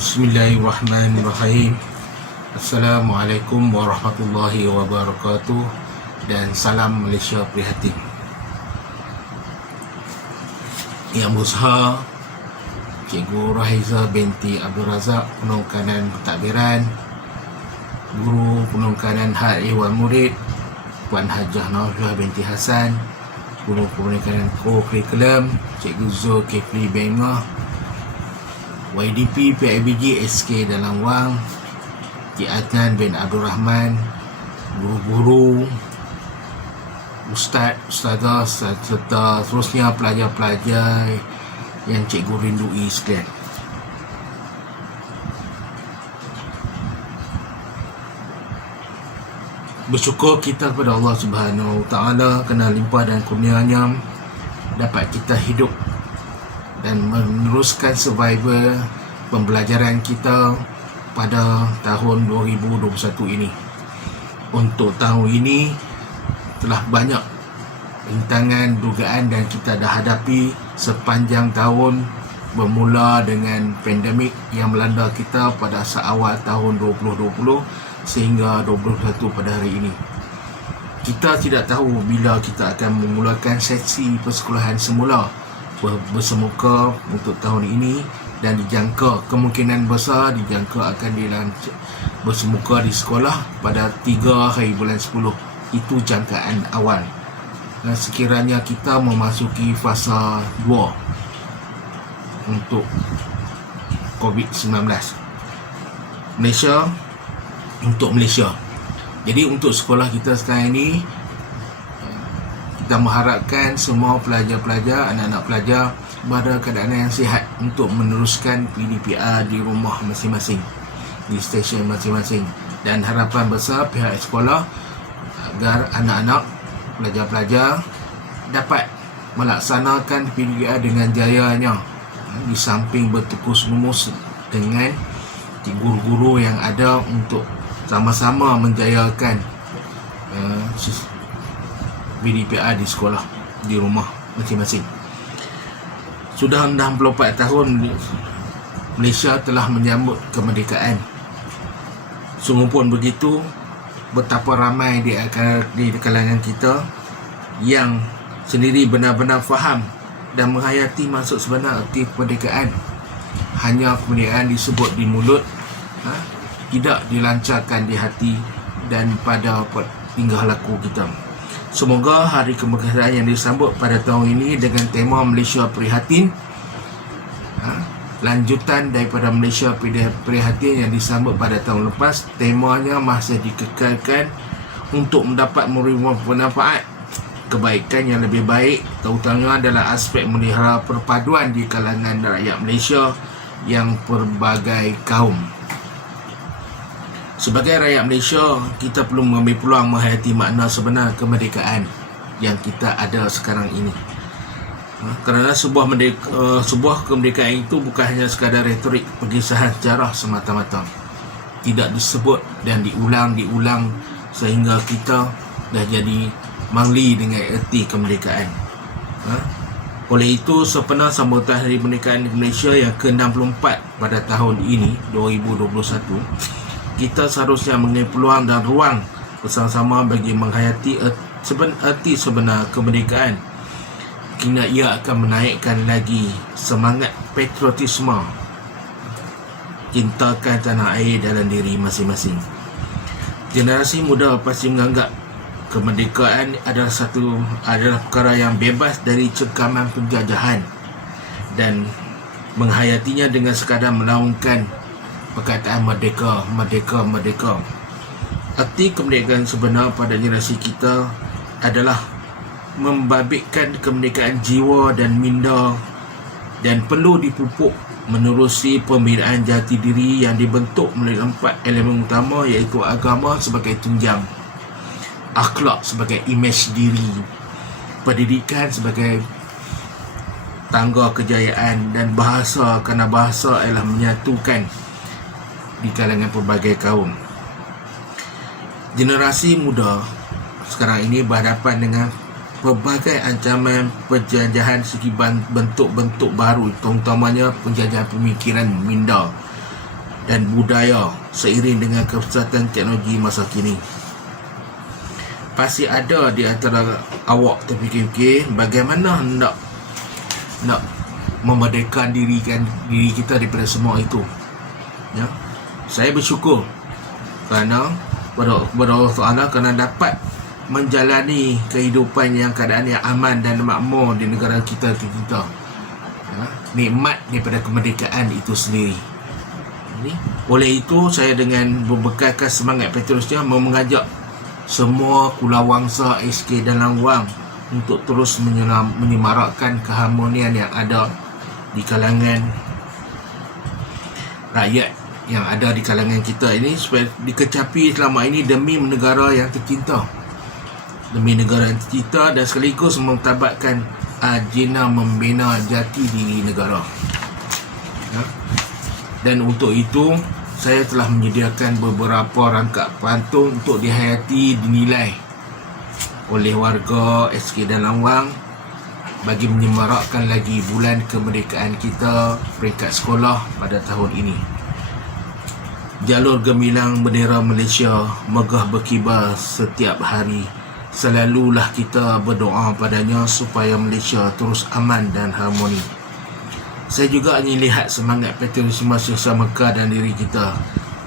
Bismillahirrahmanirrahim. Assalamualaikum warahmatullahi wabarakatuh. Dan salam Malaysia Prihatin. Yang Besar Cikgu Rahiza binti Abdul Razak, Penuh Kanan Pentadbiran, Guru Penuh Kanan Had Ehwal Murid, Puan Hajah Naufiyah binti Hasan, Guru Penuh Kanan Co-Curriculum Cikgu Zulkifli Bengah, YDP PIBG SK Dalam Wang, Cik Adnan bin Abdul Rahman, guru-guru, ustazah serta seterusnya pelajar-pelajar yang cikgu rindui sekalian. Bersyukur kita kepada Allah Subhanahu Wa Taala kerana limpah dan kurnianya dapat kita hidup dan meneruskan survival pembelajaran kita pada tahun 2021 ini. Untuk tahun ini telah banyak rintangan, dugaan dan kita dah hadapi sepanjang tahun, bermula dengan pandemik yang melanda kita pada awal tahun 2020 sehingga 2021 pada hari ini. Kita tidak tahu bila kita akan memulakan sesi persekolahan semula bersemuka untuk tahun ini, dan dijangka kemungkinan besar dijangka akan bersemuka di sekolah pada 3 hari bulan 10. Itu jangkaan awal. Dan sekiranya kita memasuki fasa 2 untuk COVID-19 Malaysia. Jadi untuk sekolah kita sekarang ini, kita mengharapkan semua pelajar-pelajar, anak-anak pelajar berada keadaan yang sihat untuk meneruskan PDPR di rumah masing-masing, di stesen masing-masing. Dan harapan besar pihak sekolah agar anak-anak pelajar-pelajar dapat melaksanakan PDPR dengan jayanya, di samping bertukus lumus dengan guru-guru yang ada untuk sama-sama menjayakan PDPR di sekolah, di rumah masing-masing. Sudah 64 tahun Malaysia telah menyambut kemerdekaan. Sungguh pun begitu, betapa ramai di kalangan kita yang sendiri benar-benar faham dan menghayati maksud sebenar arti kemerdekaan. Hanya kemerdekaan disebut di mulut, tidak dilancarkan di hati dan pada tingkah laku kita. Semoga hari kemerdekaan yang disambut pada tahun ini dengan tema Malaysia Prihatin, lanjutan daripada Malaysia Prihatin yang disambut pada tahun lepas, temanya masih dikekalkan untuk mendapat menerima manfaat kebaikan yang lebih baik, terutamanya adalah aspek melihara perpaduan di kalangan rakyat Malaysia yang pelbagai kaum. Sebagai rakyat Malaysia, kita perlu mengambil peluang menghayati makna sebenar kemerdekaan yang kita ada sekarang ini. Kerana sebuah kemerdekaan itu bukan hanya sekadar retorik pergisahan sejarah semata-mata. Tidak disebut dan diulang sehingga kita dah jadi mangli dengan erti kemerdekaan. Oleh itu, sempena sambutan Hari Kemerdekaan Malaysia yang ke-64 pada tahun ini, 2021, kita seharusnya mengambil peluang dan ruang bersama-sama bagi menghayati erti sebenar kemerdekaan, kerana ia akan menaikkan lagi semangat patriotisme, cintakan tanah air dalam diri masing-masing. Generasi muda pasti menganggap kemerdekaan adalah perkara yang bebas dari cengkaman penjajahan dan menghayatinya dengan sekadar melaungkan perkataan merdeka. Arti kemerdekaan sebenar pada generasi kita adalah membabitkan kemerdekaan jiwa dan minda, dan perlu dipupuk menerusi pembinaan jati diri yang dibentuk melalui 4 elemen utama, iaitu agama sebagai tunjang, akhlak sebagai imej diri, pendidikan sebagai tangga kejayaan, dan bahasa, kerana bahasa adalah menyatukan di kalangan pelbagai kaum. Generasi muda sekarang ini berhadapan dengan pelbagai ancaman penjajahan segi bentuk-bentuk baru, terutamanya penjajahan pemikiran minda dan budaya seiring dengan kesempatan teknologi masa kini. Pasti ada di antara awak terfikir-fikir bagaimana nak memerdekakan diri kita daripada semua itu. Ya, saya bersyukur kerana kepada Allah Ta'ala kerana dapat menjalani kehidupan yang keadaan yang aman dan makmur di negara kita tercinta. Ya, nikmat daripada kemerdekaan itu sendiri. Oleh itu, saya dengan berbekalkan semangat peterusnya mengajak semua kulawangsa SK dan Langwang untuk terus menyemarakkan keharmonian yang ada di kalangan rakyat yang ada di kalangan kita ini, supaya dikecapi selama ini demi negara yang tercinta, dan sekaligus mentabatkan agenda membina jati diri negara. Ya. Dan untuk itu saya telah menyediakan beberapa rangkap pantun untuk dihayati, dinilai oleh warga SK dan Langwang bagi menyemarakkan lagi bulan kemerdekaan kita peringkat sekolah pada tahun ini. Jalur gemilang bendera Malaysia megah berkibar setiap hari. Selalulah kita berdoa padanya supaya Malaysia terus aman dan harmoni. Saya juga ingin lihat semangat patriotisme sesama dan diri kita.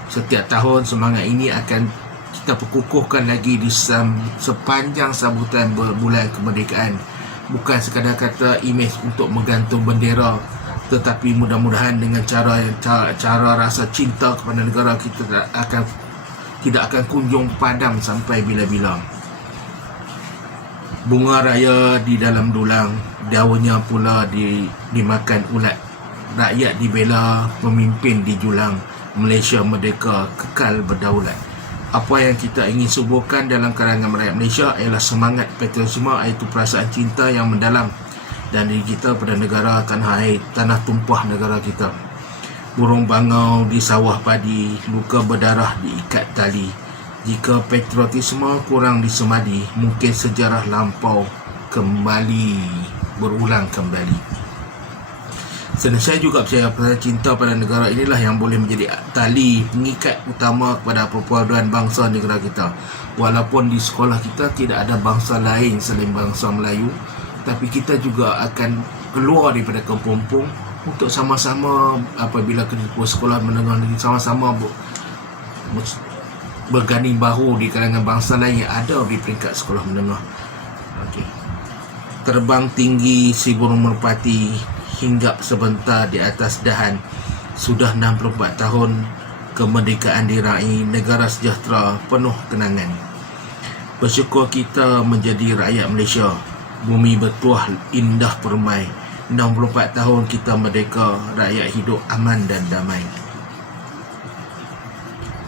Setiap tahun semangat ini akan kita perkukuhkan lagi di sepanjang sambutan bulan kemerdekaan. Bukan sekadar kata imej untuk menggantung bendera, tetapi mudah-mudahan dengan cara rasa cinta kepada negara kita tidak akan kunjung padam sampai bila-bila. Bunga raya di dalam dulang, daunnya pula dimakan ulat. Rakyat dibela, pemimpin dijulang. Malaysia merdeka, kekal berdaulat. Apa yang kita ingin suburkan dalam kalangan rakyat Malaysia ialah semangat patriotisme, iaitu perasaan cinta yang mendalam dan diri kita pada negara tanah air, tanah tumpah negara kita. Burung bangau di sawah padi, luka berdarah diikat tali. Jika patriotisme kurang disemadi, mungkin sejarah lampau berulang kembali. Saya juga percaya perasaan cinta pada negara inilah yang boleh menjadi tali pengikat utama kepada perpaduan bangsa negara kita. Walaupun di sekolah kita tidak ada bangsa lain selain bangsa Melayu, tapi kita juga akan keluar daripada kampung-kampung untuk sama-sama apabila ke sekolah menengah negeri, sama-sama berganding bahu di kalangan bangsa lain yang ada di peringkat sekolah menengah. Okey. Terbang tinggi si burung merpati, hinggap sebentar di atas dahan. Sudah 64 tahun kemerdekaan diraih, negara sejahtera penuh kenangan. Bersyukur kita menjadi rakyat Malaysia. Bumi bertuah indah permai. 64 tahun kita merdeka, rakyat hidup aman dan damai.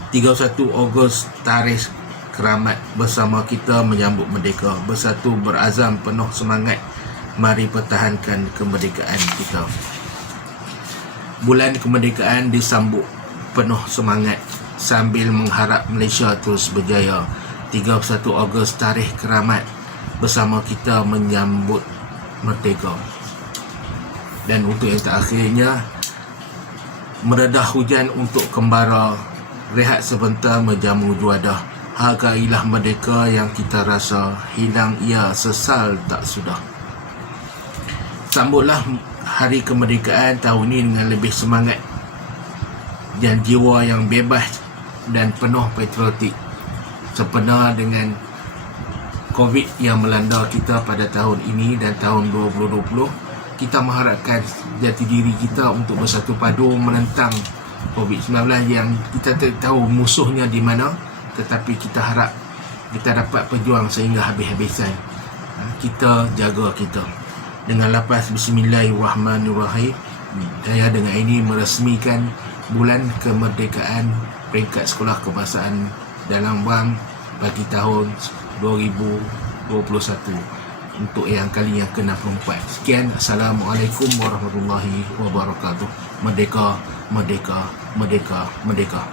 31 Ogos tarikh keramat, bersama kita menyambut merdeka. Bersatu berazam penuh semangat, mari pertahankan kemerdekaan kita. Bulan kemerdekaan disambut penuh semangat sambil mengharap Malaysia terus berjaya. 31 Ogos tarikh keramat, bersama kita menyambut merdeka. Dan untuk yang terakhirnya, meredah hujan untuk kembara, rehat sebentar menjamu juadah. Hargailah merdeka yang kita rasa, hilang ia sesal tak sudah. Sambutlah hari kemerdekaan tahun ini dengan lebih semangat dan jiwa yang bebas dan penuh patriotik. Sempena dengan COVID yang melanda kita pada tahun ini dan tahun 2020, kita mengharapkan jati diri kita untuk bersatu padu menentang COVID-19 yang kita tak tahu musuhnya di mana, tetapi kita harap kita dapat berjuang sehingga habis-habisan. Kita jaga kita. Dengan lafaz Bismillahirrahmanirrahim, saya dengan ini meresmikan bulan kemerdekaan peringkat sekolah kebangsaan dalam Wang bagi tahun 2021 untuk yang kali yang ke-64. Sekian, Assalamualaikum warahmatullahi wabarakatuh. Merdeka, merdeka, merdeka, merdeka.